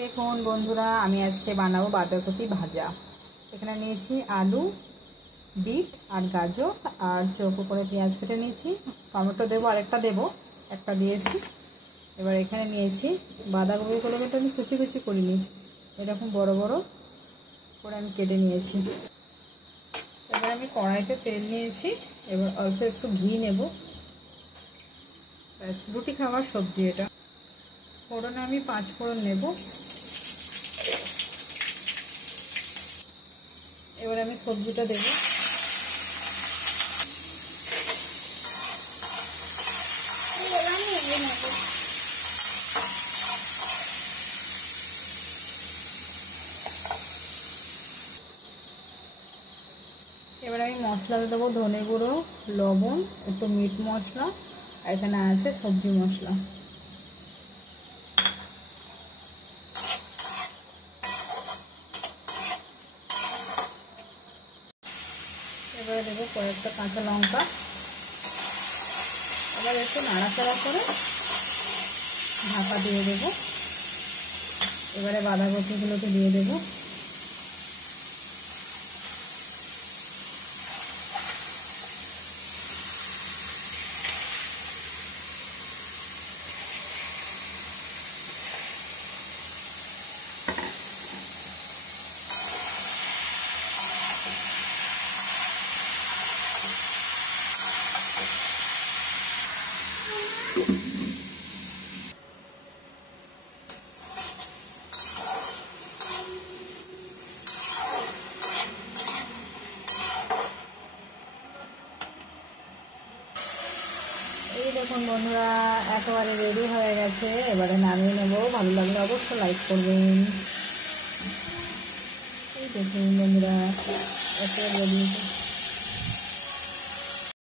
দেখুন বন্ধুরা, আমি আজকে বানাবো বাঁধাকপি ভাজা। এখানে নিয়েছি আলু, বিট আর গাজর আর চৌকো করে পেঁয়াজ কেটে নিয়েছি। টমেটো দেবো, আরেকটা দেবো, একটা দিয়েছি। এবার এখানে নিয়েছি বাঁধাকপিগুলোকে, তো আমি কুচি কুচি করিনি, এরকম বড় বড় করে আমি কেটে নিয়েছি। এবার আমি কড়াইতে তেল নিয়েছি, এবার অল্প একটু ঘি নেব। ব্যাস, রুটি খাওয়ার সবজি এটা। ফোড়নে আমি 5 ফোড়ন নেব। এবার আমি সবজিটা দেব। এবার আমি মশলা দেবো, ধনে গুঁড়ো, লবণ, একটু মিট মশলা, আর এখানে আছে সবজি মশলা। এবারে দেবো কয়েকটা কাঁচা লঙ্কা। এবার একটু নাড়াচাড়া করে ঢাকা দিয়ে দেবো। এবারে বাঁধাকপিগুলোকে দিয়ে দেবো। এই দেখুন বন্ধুরা, একেবারে রেডি হয়ে গেছে। এবারে নামিয়ে নেবো। ভালো লাগলে অবশ্যই লাইক করবেন। এই দেখুন বন্ধুরা, একেবারে রেডি।